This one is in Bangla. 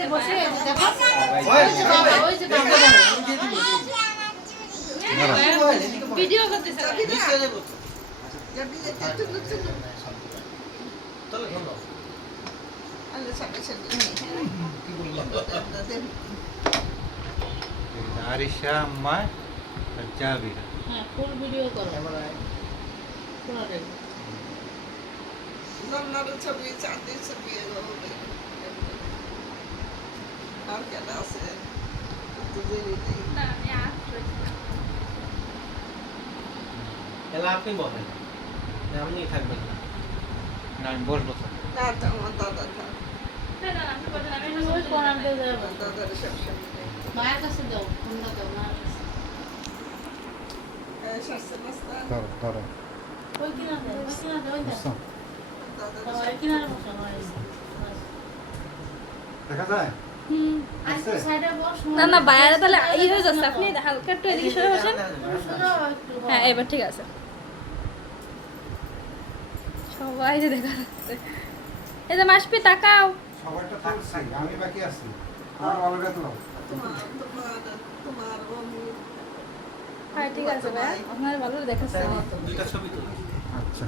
যে বসে দেখো ওই যে বাবা ভিডিও করতেছে আরিশা আম্মা আর জাবিরা হ্যাঁ ফুল ভিডিও করো পুরোটাই নন্নার ছবি চাঁদের ছবি আর কেন আছে এলা আপনি বলেন আপনি থাকবেন না না আমি বসবো তো। না তো আমার দাদা থাক ওই কোরআনটা দাও দাদার সবসময় মায়ের কাছে দাও তোমরা দাও মায়ের কাছে শাস্তি মাস্তা ধরো ধরো ওই কিনা দাও ওই কিনা দাও ওই দাও দাদার ওই কিনা বসো মায়ের দেখা যায় আজকে সাইডে বস না না বাইরে তাহলে ই হয়ে যাচ্ছে আপনি হালকা একটু এদিকে সরে বসেন হ্যাঁ এবার ঠিক আছে সবাই যে দেখা যাচ্ছে এই যে মাসপি তাকাও সবাইটা তুলছি আমি বাকি আছি আমার ভালোটা তুলো তোমার বন্ধু হ্যাঁ ঠিক আছে ভাই আপনার ভালো দেখাচ্ছে দুইটা ছবি তো আচ্ছা